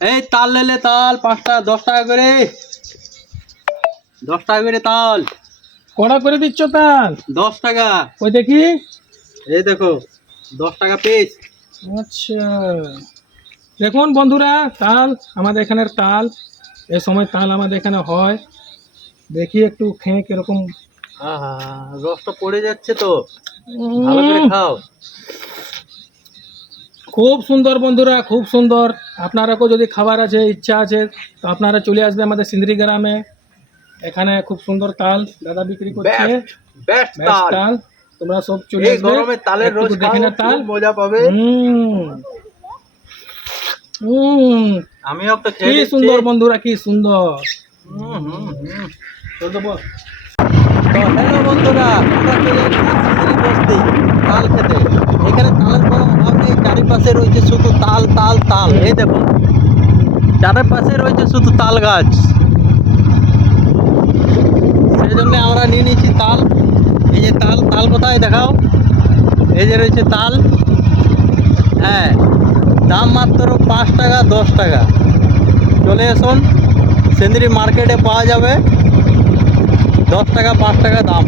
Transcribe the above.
এই তাল লেলে তাল 5 টাকা 10 টাকা করে, 10 টাকা করে তাল। কড়া করে দিচ্ছ তাল? 10 টাকা। ওই দেখি। এই দেখো 10 টাকা পিস। আচ্ছা, দেখুন বন্ধুরা, তাল আমাদের এখানের তাল, এই সময় তাল আমাদের এখানে হয়। দেখি একটু খেয়ে কিরকম। আহা, রসটা পড়ে যাচ্ছে তো, ভালো করে খাও। খুব সুন্দর বন্ধুরা, খুব সুন্দর। আপনারাকেও যদি খাবার আছে, ইচ্ছা আছে, তো আপনারা চলে আসবে আমাদের সিন্দ্রি গ্রামে। এখানে খুব সুন্দর তাল দাদা বিক্রি করছে। বেস্ট বেস্ট বেস্ট তাল। তাল, তোমরা সব চলে এই আসবে। গরমে তালের একটু রস দেখে খাও, না তাল। খুব মজা পাবে। আমিও তো কি খেয়ে নিচ্ছি। সুন্দর বন্ধুরা, কি সুন্দর। তো হ্যালো বন্ধুরা, আমরা চলে এসেছি সিন্দ্রি বস্তি তাল খেতে। এখানে তালের কোনো অভাব নেই, চারিপাশে রয়েছে শুধু তাল তাল তাল। এই দেখো চারিপাশে রয়েছে শুধু তাল গাছ, সেই জন্য আমরা নিয়ে নিয়েছি তাল। এই যে তাল, তাল কোথায় দেখাও, এই যে রয়েছে তাল। হ্যাঁ, দাম মাত্র 5 টাকা 10 টাকা। চলে আসুন, সিন্দ্রি মার্কেটে পাওয়া যাবে 10 টাকা 5 টাকা দাম।